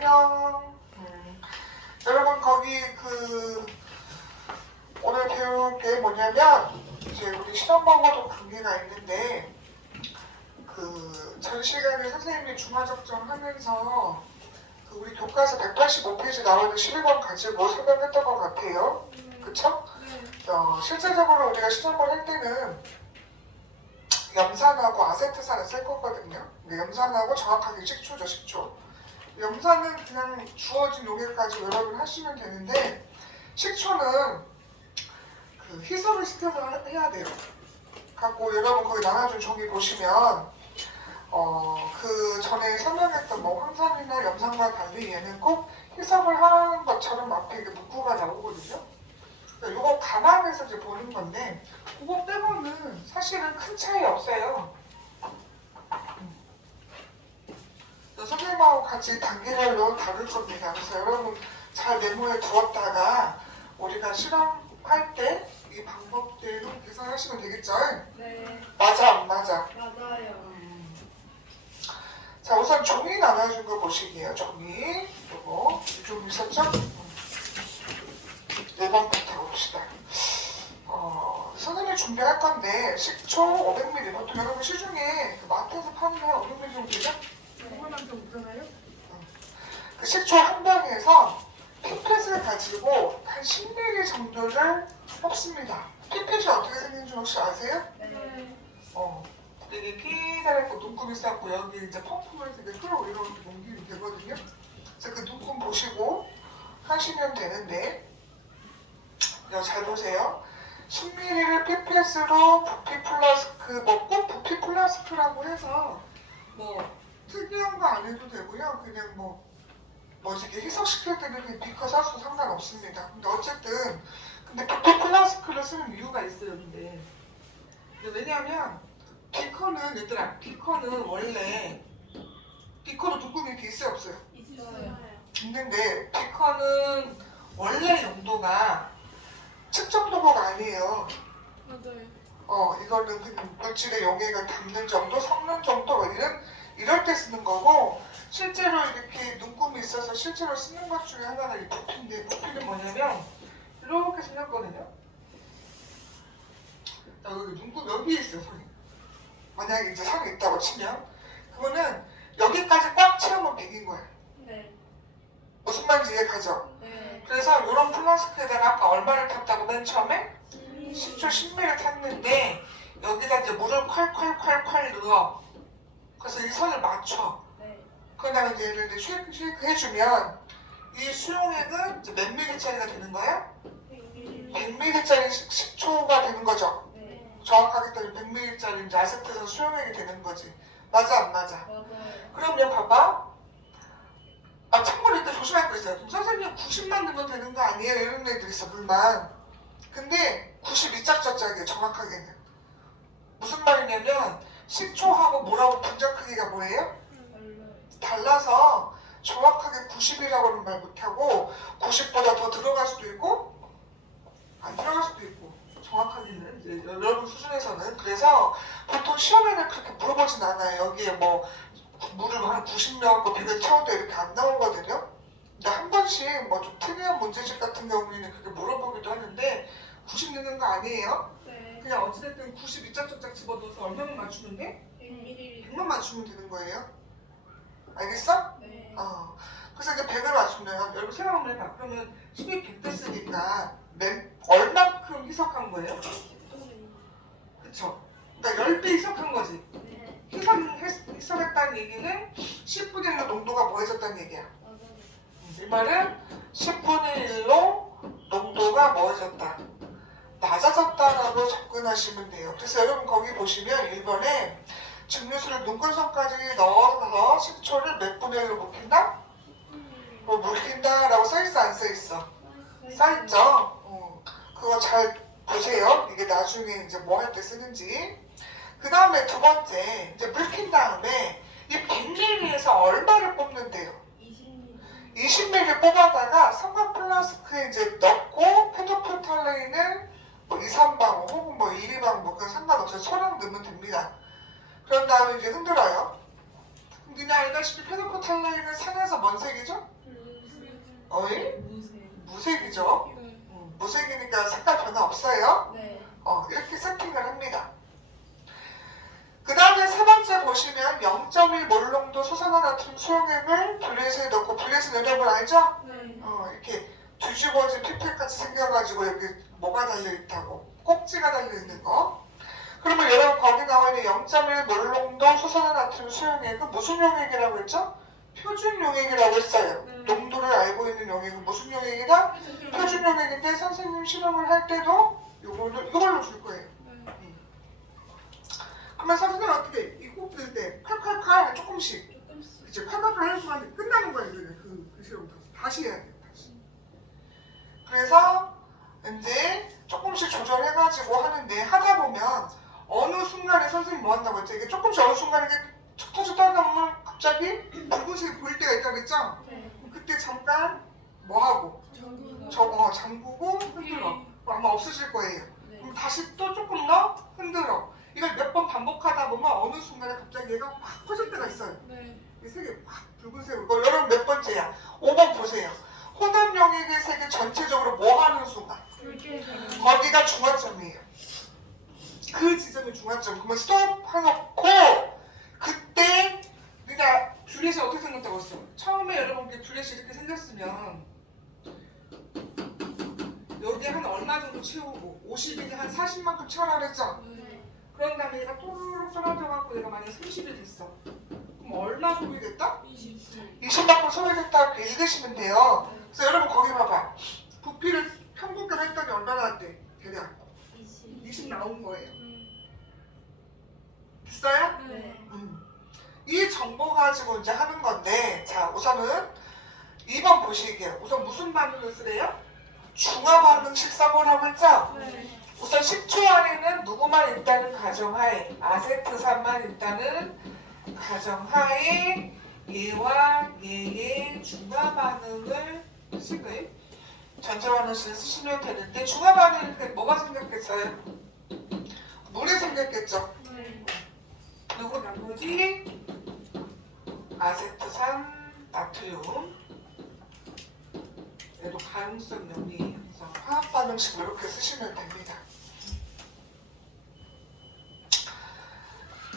안녕. 여러분 거기 오늘 배울 게 뭐냐면 이제 우리 실험방어도 관계가 있는데 전 시간에 선생님이 중화적정하면서 우리 교과서 185페이지 나오는 11번 가지고 설명했던 것 같아요. 그쵸? 실제적으로 우리가 실험을 할 때는 염산하고 아세트산을 쓸 거거든요. 염산하고 정확하게 식초죠, 식초. 염산은 그냥 주어진 용액까지 여러분 하시면 되는데 식초는 희석을 시켜서 해야 돼요. 갖고 여러분 거기 나눠준 종이 보시면 그 전에 설명했던 황산이나 염산과 달리 얘는 꼭 희석을 하는 것처럼 앞에 문구가 나오거든요. 이거 감안해서 이제 보는 건데 그거 빼고는 사실은 큰 차이 없어요. 선생님하고 같이 단계별로 다룰 겁니다. 그래서 여러분 잘 메모해 두었다가 우리가 실험할 때 이 방법대로 계산하시면 되겠죠? 네. 맞아 안 맞아? 맞아요. 자 우선 종이 나눠준 거 보시게요. 종이 요거 좀 있었죠? 4번부터 봅시다. 선생님이 준비할 건데 식초 500ml 보통 여러분 시중에 마트에서 파는 한 500ml 정도 되죠? 그거만 좀 묻잖아요? 그 식초 한 병에서 피펫을 가지고 한 10ml 정도를 뽑습니다. 피펫이 어떻게 생긴지 혹시 아세요? 네. 이게 끼다랗고 눈금이 쌓고 여기 이제 펌프를 이렇게 끌어올리는 용기이 되거든요. 그래서 그 눈금 보시고 하시면 되는데 잘 보세요. 10ml를 피펫으로 부피 플라스크 꼭 부피 플라스크라고 해서 특이한 거 안 해도 되고요. 그냥 이렇게 희석시킬 때는 그냥 비커 사서 상관없습니다. 근데 어쨌든 부피 플라스크를 쓰는 이유가 있어요. 근데 왜냐하면 비커는 원래 비커로 눈금이 이렇게 있어요 없어요? 있어요. 있는데 비커는 원래 용도가 측정 도구가 아니에요. 맞아요. 이거는 그냥 물질의 용액을 담는 정도, 섞는 정도 이럴 때 쓰는 거고 실제로 이렇게 눈금이 있어서 실제로 쓰는 것 중에 하나가 이 부피인데 부피는 뭐냐면 이렇게 생겼거든요. 여기 눈금 여기에 있어요 선이. 만약에 이제 선이 있다고 치면 그거는 여기까지 꽉 채우면 100인 거예요. 네. 무슨 말인지 이해가죠? 네. 그래서 이런 플라스크에다가 아까 얼마를 탔다고 맨 처음에? 10초 10ml 탔는데 여기다 이제 물을 콸콸콸콸 넣어. 그래서 이 선을 맞춰. 네. 그러다가 이제 얘를 쉐이크 해주면 이 수용액은 이제 몇 ml짜리가 되는 거야? 100ml짜리 식초가 되는 거죠. 네. 정확하게 따지면 100ml짜리 이제 아세트산 수용액이 되는 거지. 맞아 안 맞아? 맞아요. 그러면 봐봐. 참고로 이때 조심할 거 있어요. 선생님 90만 넣으면 되는 거 아니에요? 이런 애들 있어 물만. 근데 92짝짜리예요 정확하게는. 무슨 말이냐면 식초하고 물하고 분자 크기가 뭐예요? 달라서 정확하게 90이라고는 말 못하고 90보다 더 들어갈 수도 있고 안 들어갈 수도 있고 정확하게는 이제 여러분 수준에서는. 그래서 보통 시험에는 그렇게 물어보진 않아요. 여기에 물을 한 90명 100을 채운다 이렇게 안 나오거든요. 근데 한 번씩 좀 특이한 문제집 같은 경우에는 그렇게 물어보기도 하는데 90 넣는 거 아니에요. 네. 그냥 어찌됐든 92짝짝짝 집어넣어서 얼마만 맞추면 돼? 100만 맞추면 되는 거예요. 알겠어? 네. 그래서 이제 100을 맞추면 여러분 생각 한번 해봐. 그러면 10이 100 됐으니까 얼만큼 희석한 거예요? 그쵸? 그러니까 10배 희석한 거지. 네. 희석했다는 얘기는 10분의 1로 농도가 뭐해졌다는 얘기야. 맞아요. 이 말은 10분의 1로 농도가 뭐해졌다. 낮아졌다라고 접근하시면 돼요. 그래서 여러분 거기 보시면 1번에 증류수를 눈금선까지 넣어서 식초를 몇 분의 1로 묵힌다? 묵힌다 라고 써있어 안 써있어? 써있죠? 그거 잘 보세요. 이게 나중에 이제 뭐 할 때 쓰는지. 그 다음에 두 번째 이제 묵힌 다음에 이 100ml에서 얼마를 뽑는데요? 20ml 뽑아다가 삼각 플라스크에 이제 넣고 페노프탈레인을 2, 3방 혹은 1, 2방 그건 상관없어요. 소량 넣으면 됩니다. 그런 다음에 이제 흔들어요. 니네 알다시피 페노코탈라인은 산에서 뭔 색이죠? 어이? 무색이죠. 네. 무색이니까 색깔 변화 없어요. 네. 이렇게 세팅을 합니다. 그 다음에 세 번째 보시면 0.1 몰롱도 수산화나트륨 수용액을 분리해서 넣고 분리해서 넣는 걸 알죠? 네. 이렇게 뒤집어진 피플같이 생겨가지고 여기 뭐가 달려있다고 꼭지가 달려있는 거. 그러면 여러분 거기 나와 있는 0.1 몰롱도 수산화나트륨 수용액은 무슨 용액이라고 했죠? 표준 용액이라고 했어요. 네. 농도를 알고 있는 용액은 무슨 용액이다? 표준 용액인데 선생님 실험을 할 때도 이걸로 줄 거예요. 네. 그러면 선생님 어떻게 이 꼭지일 때 칼칼칼 조금씩 조금씩. 이제 칼칼칼 하는 순간 끝나는 거예요. 그 실험 다시 해야 돼요. 다시. 그래서 이제 조금씩 조절해가지고 하는데 하다 보면 어느 순간에 선생님 뭐 한다고 했죠? 이게 조금씩 어느 순간에 이게 툭 터져 하다 보면 갑자기 붉은색이 보일 때가 있다고 했죠? 네. 그때 잠깐 뭐 하고 잠그고 흔들어. 아마 없으실 거예요. 네. 그럼 다시 또 조금 더 흔들어. 이걸 몇 번 반복하다 보면 어느 순간에 갑자기 얘가 확 퍼질 때가 있어요. 네. 이 색이 확 붉은색으로. 이거 여러분 몇 번째야? 5번 보세요. 혼합 용액의 색이 전체적으로 뭐 하는 순간? 붉게 되는. 거기가 중화점이에요. 그 지점이 중화점. 그러면 스톱 해놓고 그때 우리가 뷰렛이 어떻게 생겼다고 했어요? 처음에 여러분께 뷰렛이 이렇게 생겼으면 여기 한 얼마 정도 채우고 50이니 한 40만큼 채워라 그랬죠? 네. 그런 다음에 얘가 또르륵 쏟아져갖고 얘가 만약에 30이 됐어. 그럼 얼마 소비됐다? 20. 20만큼 소비됐다 이렇게 읽으시면 돼요. 그래서 여러분 거기 봐봐. 부피를 평균값 했더니 얼마나 왔대? 대략 20 나온 거예요. 됐어요? 네. 이 정보 가지고 이제 하는 건데, 자 우선은 2번 보시게요. 우선 무슨 반응을 쓰래요? 중화 반응식 써보라고 했죠? 네. 우선 식초 안에는 누구만 있다는 가정하에 아세트산만 있다는 가정하에 얘와 얘의 중화 반응을 식을 전체 반응식을 쓰시면 되는데 중화 반응일 때 뭐가 생겼겠어요? 물이 생겼겠죠? 네. 그리고 나머지 아세트산 나트륨 얘도 가용성 염이에요. 그래서 화학 반응식 이렇게 쓰시면 됩니다.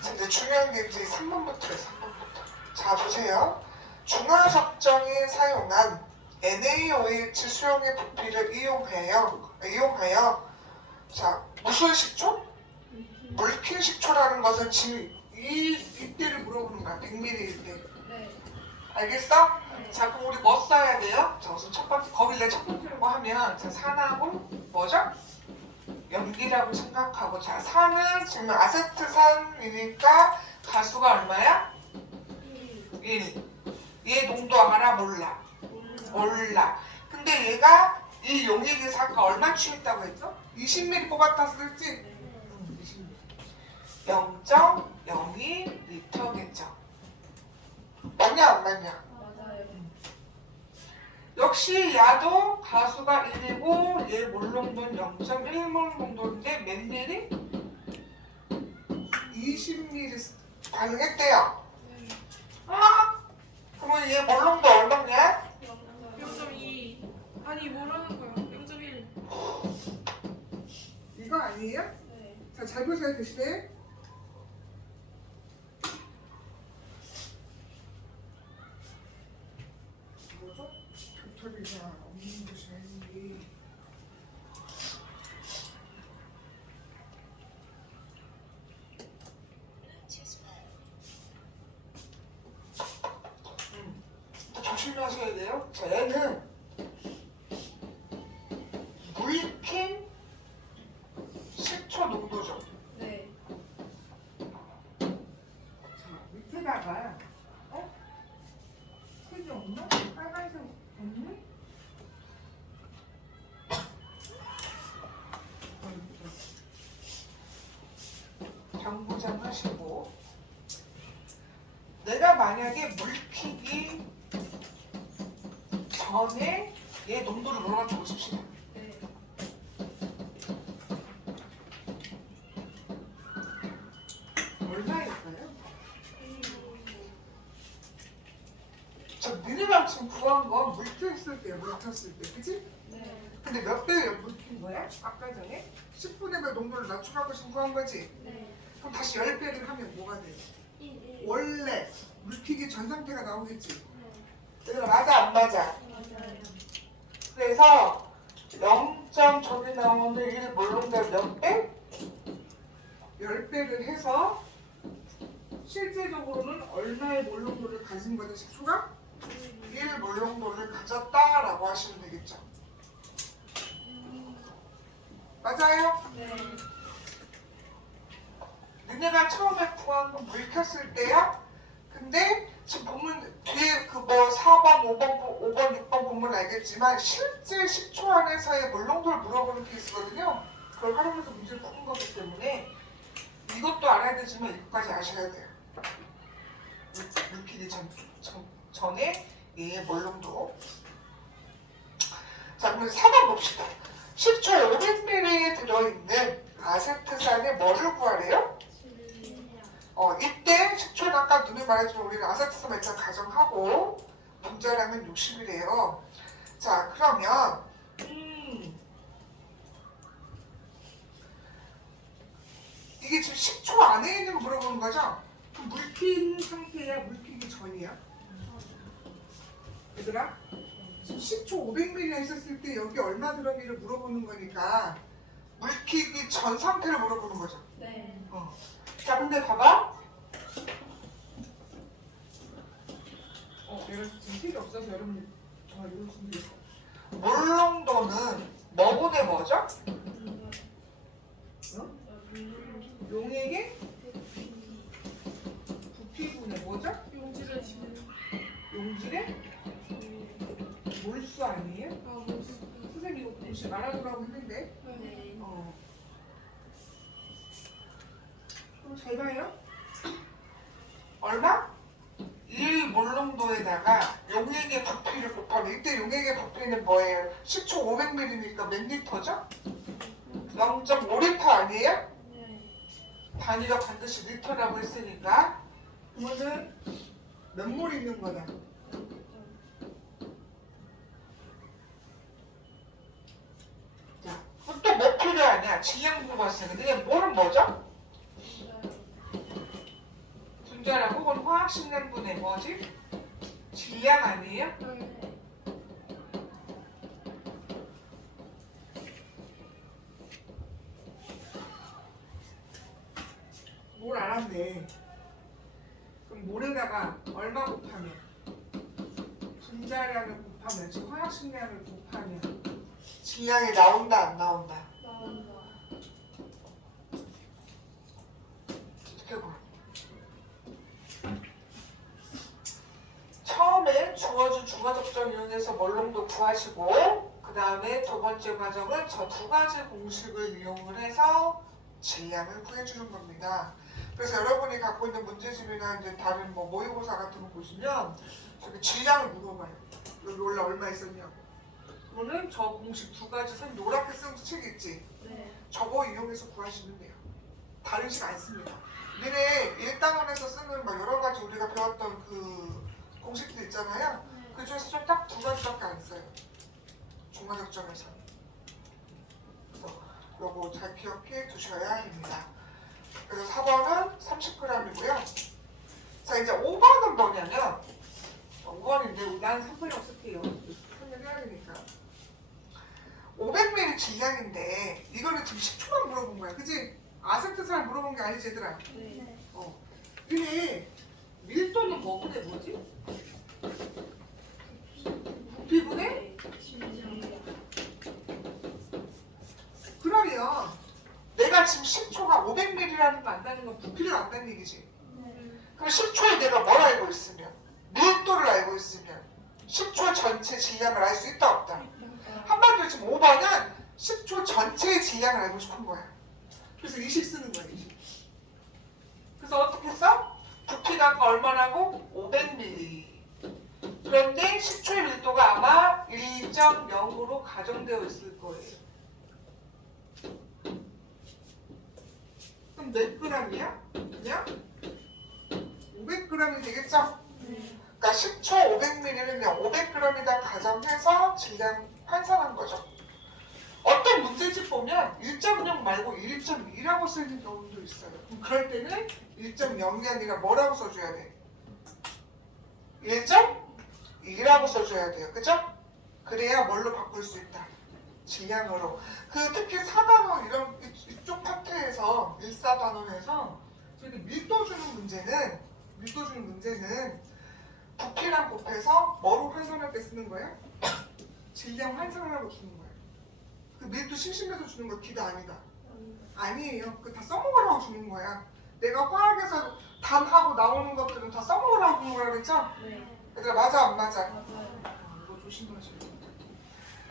자, 이제 중요한 게 이제 3번부터예요. 3번부터. 자 보세요. 중화석정에 사용한 NaOH 수용의 부피를 이용하여 자 무슨 식초? 물킨 식초라는 것은 지금 이때를 물어보는 거야. 100ml일 때. 네. 알겠어? 네. 자 그럼 우리 뭐 써야 돼요? 자 우선 첫 번째 거기를 첫 번째라고 하면 자 산하고 뭐죠? 염기라고 생각하고 자 산은 지금 아세트산이니까 가수가 얼마야? 1. 얘 농도 알아? 몰라? 몰라. 근데 얘가 이 용액에서 아까 얼마 취했다고 했죠? 20ml 뽑았다 쓸지? 0.02리터겠죠. 맞냐 안 맞냐? 맞아요. 역시 야도 가수가 1이고 얘 몰농도는 0.1몰 농도인데 몇 밀리? 20ml 반응했대요. 네. 그러면 얘 몰농도 얼마냐? 0.2. 아니 뭐라는 거야? 0.1. 이거 아니에요? 네. 자, 잘 보세요 대신에. 뭐죠? 교토비가 없는 것이 아닌데. 조심하셔야 돼요. 자, 얘는 물킨 식초 농도죠. 네. 자, 밑에다가 색이 없나? 빨간색 없니? 경고장 하시고 내가 만약에 물키기 전에 얘 농도를 몰아줘 보십시오. 네. 얼마일까요? 구한 건 물켰을 때야, 물켰을 때. 그치? 네. 근데 몇 배에 물킨 거야? 아까 전에? 10분의 배 농도를 낮추라고 지금 구한 거지? 네. 그럼 다시 10배를 하면 뭐가 돼? 1. 원래 물키기 전 상태가 나오겠지? 네. 얘들아, 맞아, 안 맞아? 맞아요. 그래서 0점 저기 나오는 1 몰롱별 몇 배? 10배를 해서 실제적으로는 얼마의 몰롱도를 가진 거냐, 식초가? 1 몰롱도를 가졌다라고 하시면 되겠죠. 맞아요? 네. 너네가 처음에 구한 거 물켰을 때야? 근데 지금 보면 뒤에 그 뭐 4번, 5번, 6번 보면 알겠지만 실제 식초 안에서의 물농도를 물어보는 케이스거든요. 그걸 활용해서 문제를 푸는 거기 때문에 이것도 알아야 되지만 이것까지 아셔야 돼요. 물키기 전에 얘의 물농도. 자, 그럼 4번 봅시다. 식초 500ml에 들어있는 아세트산의 뭐를 구하래요? 이때 식초는 아까 눈에 말해주면 우리는 아세트산 일단 가정하고 분자량은 60이래요. 자, 그러면 이게 지금 식초 안에 있는 거 물어보는 거죠? 그럼 물킨 상태야? 물키기 전이야? 얘들아? 지금 식초 500ml 있었을 때 여기 얼마 들어있는지를 물어보는 거니까 물키기 전 상태를 물어보는 거죠. 네. 자, 근데 봐봐. 내가 지금 필요 없어서 여러분 이거 준비했어. 물농도는 뭐분의 뭐죠? 용액의 부피분의 뭐죠? 용지를 지금. 용질의 몰수 아니에요? 몰수. 선생님 이거 혹시 말하더라고 했는데 네. 그럼 잘 봐요. 얼마? 1 몰농도에다가 용액의 부피를 곱하면 이때 용액의 부피는 뭐예요? 식초 500ml니까 몇 리터죠? 0.5리터 아니에요? 네. 단위가 반드시 리터라고 했으니까 그러면은 몇 몰 있는 거다? 자, 그럼 또 몇 필요 아니야? 질량 물어봤어요. 근데 몰은 뭐죠? 분자량 혹은 화학식량분의 뭐지? 질량 아니에요? 네. 몰 알았네. 그럼 몰에다가 얼마 곱하면? 분자량을 곱하면, 즉 화학식량을 곱하면 질량이 나온다 안 나온다? 나온다. 어떻게 보여? 처음에 주어진 중화적정 이용해서 몰농도 구하시고 그 다음에 두 번째 과정은 저 두 가지 공식을 이용을 해서 질량을 구해주는 겁니다. 그래서 여러분이 갖고 있는 문제집이나 이제 다른 뭐 모의고사 같은 거 보시면 저기 질량을 물어봐요. 여기 원래 얼마 있었냐고. 그러면 저 공식 두 가지 선 노랗게 쓴 책 있지? 네. 저거 이용해서 구하시면 돼요. 다른 식 안 씁니다. 너네 1단원에서 쓰는 막 여러 가지 우리가 배웠던 그 공식들 있잖아요. 그 중에서 좀 딱 두 가지밖에 안 써요. 중화적정에서. 그래서 요거 잘 기억해 두셔야 합니다. 그래서 4번은 30g이고요. 자, 이제 5번은 뭐냐면 5번인데 난 3번이 없을게요. 설명해야 되니까. 500ml 질량인데 이거는 지금 10초만 물어본 거야. 그치? 아세트산 물어본 게 아니지 얘들아. 네. 근데 밀도는 뭐분의 뭐지? 부피분의? 그러면 내가 지금 10초가 500ml라는 거 안다는 건 부피를 안다는 얘기지. 그럼 10초에 내가 뭘 알고 있으면 밀도를 알고 있으면 10초 전체 질량을 알 수 있다 없다. 한마디로 지금 5번은 10초 전체의 질량을 알고 싶은 거야. 그래서 이식 쓰는 거야, 이식. 그래서 어떻게 써? 부피가 아까 얼마라고? 500ml. 그런데 10초의 밀도가 아마 1.0으로 가정되어 있을 거예요. 그럼 몇 g이야? 그냥 500g이 되겠죠? 그러니까 10초 500ml를 그냥 500g이다 가정해서 질량 환산한 거죠. 어떤 문제집 보면 1.0 말고 1.2라고 쓰는 경우도 있어요. 그럼 그럴 때는 1.0이 아니라 뭐라고 써줘야 돼? 1.2라고 써줘야 돼요. 그죠? 그래야 뭘로 바꿀 수 있다? 질량으로. 특히 4단원 이런 이쪽 파트에서 1,4단원에서 저희들 밀도 주는 문제는 부피랑 곱해서 뭐로 환산할 때 쓰는 거예요? 질량 환산하라고 주는 거예요. 그 밀도 심심해서 주는 거 기대 아니다. 아니에요. 그 다 써먹으라고 주는 거야. 내가 화학에서 단하고 나오는 것들은 다 써먹으라고 주는 거라 그랬죠? 네. 얘들아 맞아 안 맞아? 맞아요. 이거 조심하셔야 돼.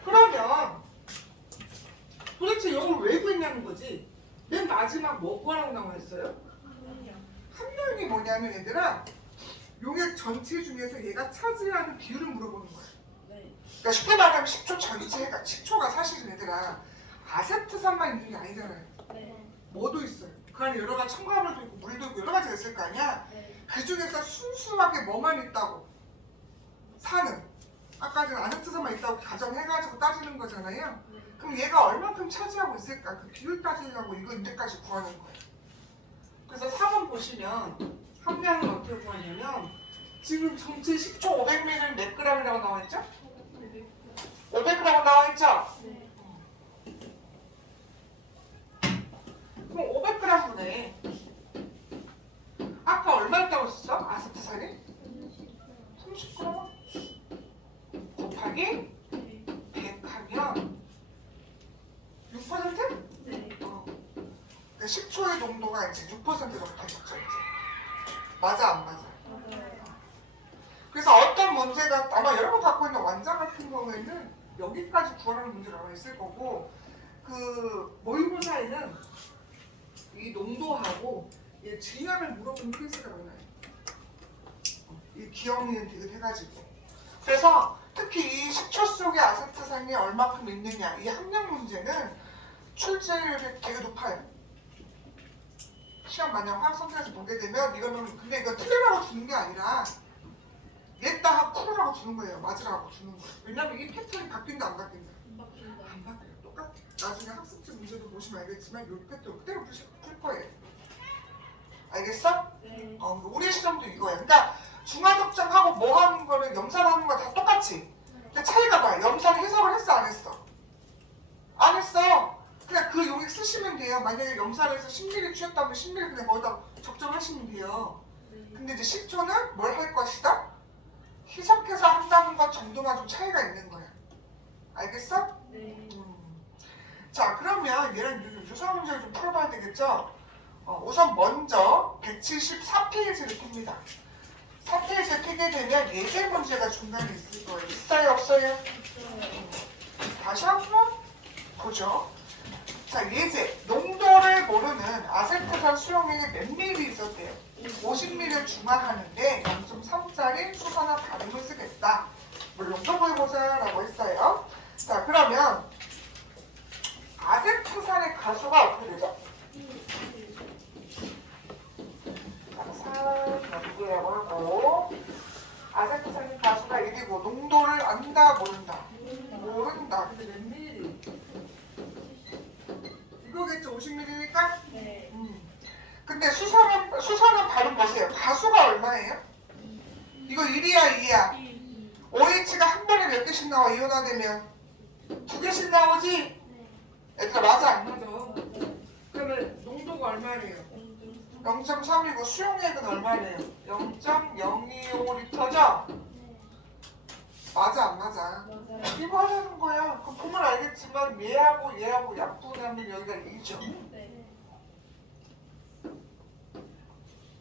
그러면 도대체 이걸 왜 구했냐는 거지. 맨 마지막 뭐라고 나와 있어요? 함량이 뭐냐면 얘들아 용액 전체 중에서 얘가 차지하는 비율을 물어보는 거야. 네. 그러니까 쉽게 말하면 10초 전체가 10초가 사실은 얘들아 아세트산만 있는 게 아니잖아요. 네. 뭐도 있어요. 그 안에 여러 가지 첨가물도 있고 물도 있고 여러 가지가 있을 거 아니야. 네. 그 중에서 순수하게 뭐만 있다고? 산은 아까는 아세트산만 있다고 가정해가지고 따지는 거잖아요. 네. 그럼 얘가 얼마큼 차지하고 있을까? 그 비율 따지려고 이거 인데까지 구하는 거예요. 그래서 4번 보시면 함량은 어떻게 구하냐면 지금 전체 10초 500ml 몇 g이라고 나와 있죠? 500g 나와 있죠? 네. 그럼 500g분에 아까 얼마였다고 했었어? 아세트산이? 30g 곱하기 100 하면 6%? 네. 그러니까 10초의 농도가 이제 6% 정도 되겠죠 이제. 맞아 안 맞아? 맞아요. 그래서 어떤 문제가 아마 여러분 갖고 있는 완자 같은 경우에는 여기까지 구하라는 문제가 아마 있을 거고 그 모의고사에는 이 농도하고 이 질량을 물어보는 케이스가 많아요. 이 기억니은 디귿 해가지고. 그래서 특히 이 10초 속의 아세트산이 얼마큼 있느냐 이 함량 문제는 출제율이 되게 높아요. 시험 만약 화학 선택에서 보게 되면 이거는 근데 이거 틀리라고 주는 게 아니라 냈다 하고 풀으라고 주는 거예요. 맞으라고 주는 거예요. 왜냐면 이 패턴이 바뀐다 안 바뀐다? 안 바뀌어요. 똑같아. 나중에 학습지 문제도 보시면 알겠지만 이 패턴 그대로 풀 거예요. 알겠어? 네. 우리 시험도 이거야. 그러니까 중화적정하고 뭐 하는 거는 염산하는 거 다 똑같이. 근데 차이가 봐. 염산 해석을 했어 안 했어? 안 했어. 그냥 그 용액 쓰시면 돼요. 만약에 염산에서 10ml 취했다면 10ml 그냥 거기다 적정하시면 돼요. 근데 이제 10초는 뭘 할 것이다? 희석해서 한다는 것 정도만 좀 차이가 있는 거야. 알겠어? 네. 자 그러면 얘랑 유사 문제를 좀 풀어봐야 되겠죠? 우선 먼저 174페이지를 풉니다. 4페이지를 펴게 되면 예제 문제가 중간에 있을 거예요. 있어요? 없어요? 다시 한번 보죠. 자 예제 농도를 모르는 아세트산 수용액이 몇 ml 있었대요? 50ml를 중화하는데 0.3짜리 수산화 가름을 쓰겠다. 물론 모의고사라고 했어요. 자 그러면 아세트산의 가수가 어떻게 되죠? 산염기라고 하고 아세트산의 가수가 1이고 농도를 안다 모른다? 모른다. 근데 몇 ml? 이거겠죠? 50ml니까? 네. 근데 수산화 발음 보세요. 가수가 얼마예요? 이거 1이야 2야? OH가 한 번에 몇 개씩 나와 이온화되면? 2개씩 나오지? 얘들아 맞아 안 맞아? 그러면 농도가 얼마래요? 0.3이고 수용액은 얼마래요? 0.025L죠? 맞아 안 맞아? 맞아요. 이거 하려는 거야. 그럼 보면 알겠지만 얘하고 약분하면 여기가 2죠. 네.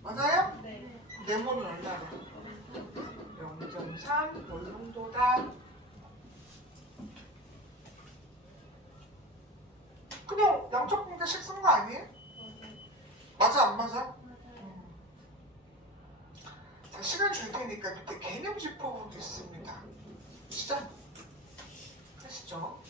맞아요? 네. 네모는 얼마나? 0.3 몰농도다. 그냥 양쪽 분계식 쓴 거 아니에요? 맞아 안 맞아? 자 시간 줄 테니까 밑에 개념 짚어보도 있습니다. 시작 하시죠.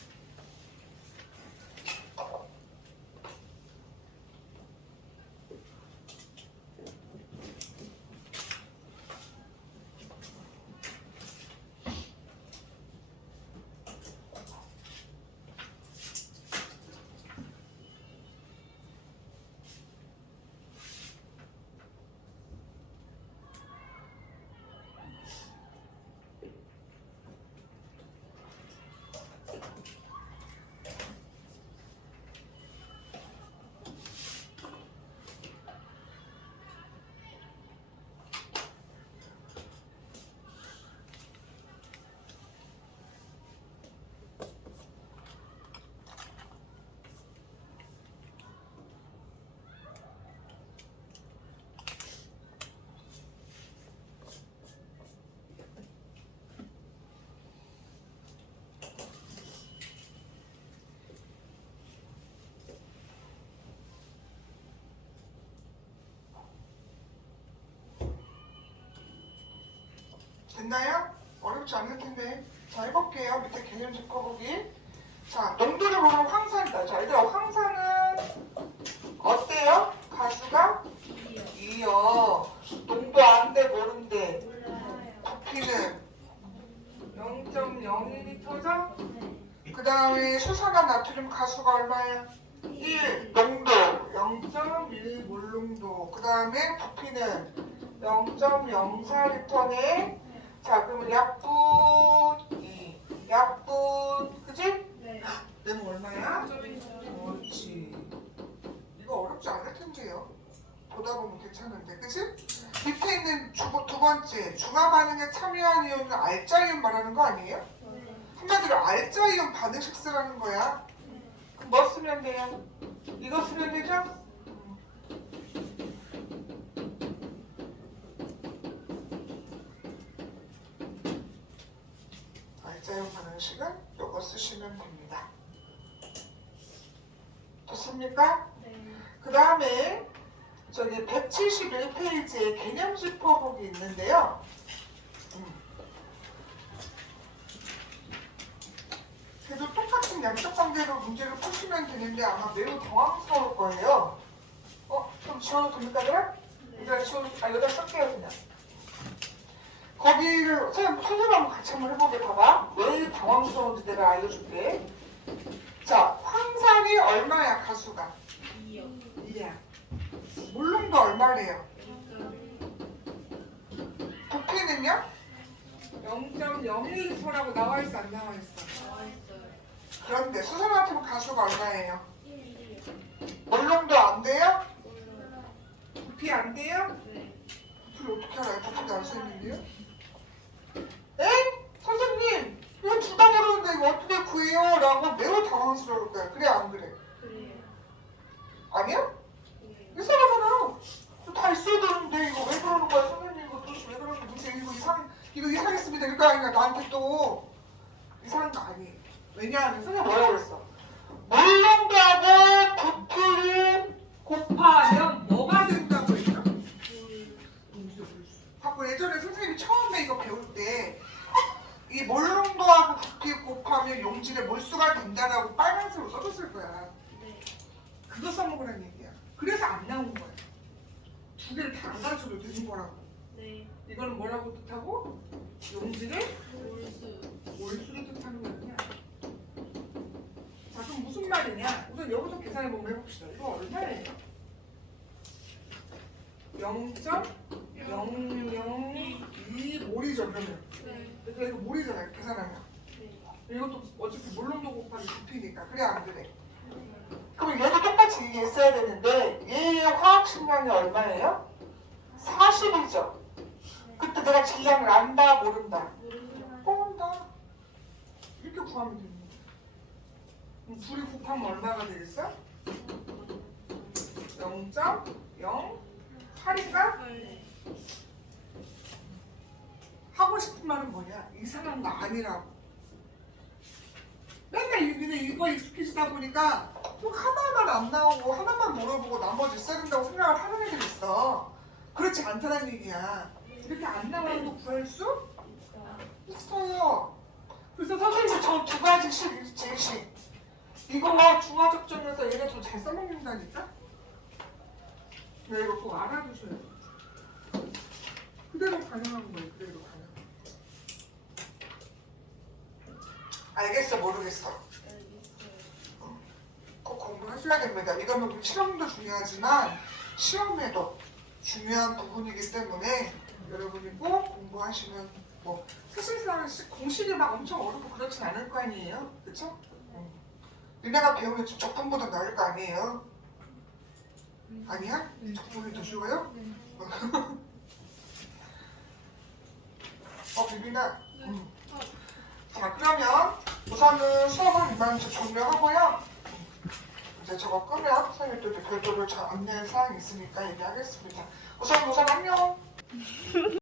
됐나요? 어렵지 않을 텐데. 자, 해볼게요. 밑에 개념 짚어보기. 자, 농도를 모르면 황산이다. 자, 얘들아, 황산은 어때요? 가수가 2요. 농도 안 돼, 모른대. 부피는 0.02리터죠? 그 다음에 수산화 나트륨 가수가 얼마야? 1. 농도 0.1 몰농도. 그 다음에 부피는 0.04리터네. 자, 그러면 약분 2. 약분, 그지? 네. 얘는 얼마야? 옳지. 이거 어렵지 않을 텐데요. 보다 보면 괜찮은데, 그지? 밑에 있는 두 번째 중화 반응에 참여한 이온은 알자이온 말하는 거 아니에요? 한마디로 알자이온 반응식 쓰라는 거야. 그럼 뭐 쓰면 돼요? 이거 쓰면 되죠? 알자이온 반응식은 이거 쓰시면 됩니다. 좋습니까? 그 다음에 저기 171페이지에 개념 짚어보기 있는데요. 그래도 똑같은 양적 관계로 문제를 푸시면 되는데 아마 매우 당황스러울 거예요. 좀 지워도 됩니까, 그럼? 여기다 여기다 쓸게요, 그냥. 거기를 선생님하고 같이 한번 해보게 봐봐. 왜 당황스러운지 내가 알려줄게. 자, 황산이 얼마야, 가수가? 2야. 몰롱도 얼마래요? 부피는요? 0.01리터라고 나와있어, 안 나와있어? 그런데 수산화팀 가수가 얼마예요? 몰롱도 안 돼요? 부피 안 돼요? 부피를 어떻게 알아요? 부피도 알 수 있는데요? 에? 선생님, 이거 둘 다 모르는데 이거 어떻게 구해요? 라고 매우 당황스러울 거야. 그래, 안 그래? 아니야? 이상하잖아. 다 있어야 되는데 이거 왜 그러는 거야? 선생님 이거 도대체 왜 그러는 거야? 문제 이거 이상했습니다. 이럴 거 아니야. 나한테 또 이상한 거 아니에요. 왜냐하면 선생님 뭐라고 그랬어? 몰롱도하고 부피를 곱하면 뭐가 된다고 했죠? 갖고 예전에 선생님이 처음에 이거 배울 때 이 몰롱도하고 부피 곱하면 용질의 몰수가 된다라고 빨간색으로 써줬을 거야. 그거 써먹으라는 얘기야. 그래서 안 나온 거야. 두 개를 다 안 가르쳐도 되는 거라고. 이거는 뭐라고 뜻하고? 용질의 몰수를 뜻하는 거냐? 자, 그럼 무슨 말이냐? 우선 여기서 계산해 보면 해봅시다. 이거 얼마예요? 0.002 몰이죠, 그러면. 그러니까 이거 몰이잖아요, 계산하면. 이것도 어차피 몰롱도 곱하기 부피니까. 그래, 안 그래? 그럼 얘도 똑같이 이해했어야 되는데 얘의 화학식량이 얼마예요? 40이죠. 그때 내가 질량을 안다, 모른다? 모른다. 이렇게 구하면 됩니다. 그럼 둘이 곱하면 얼마가 되겠어? 0.08인가? 하고 싶은 말은 뭐냐? 이상한 거 아니라고. 맨날 니네 이거 익숙해지다 보니까 꼭 하나만 안 나오고 하나만 물어보고 나머지 써야 된다고 생각을 하는 애들이 있어. 그렇지 않다는 얘기야. 이렇게 안 나오는 거 구할 수 있어요. 그래서 선생님이 저 두 가지씩 제시. 이거 중화적정에서 얘네 좀 잘 써먹는다니까? 네, 이거 꼭 알아두셔야 돼. 그대로 가능한 거예요. 그대로 가능. 알겠어, 모르겠어. 꼭 공부하셔야 됩니다. 이거는 실험도 중요하지만 시험에도 중요한 부분이기 때문에 여러분이 꼭 공부하시면 뭐 사실상 공식이 막 엄청 어렵고 그렇진 않을 거 아니에요, 그렇죠? 니네가 배우면 적분보다 나을 거 아니에요? 아니야? 적분이 더 쉬워요? 비비나. 자, 그러면 우선은 수업을 이만 종료하고요. 이제 저거 끄면 선생님이 또 별도로 안내할 사항이 있으니까 얘기하겠습니다. 우선 안녕.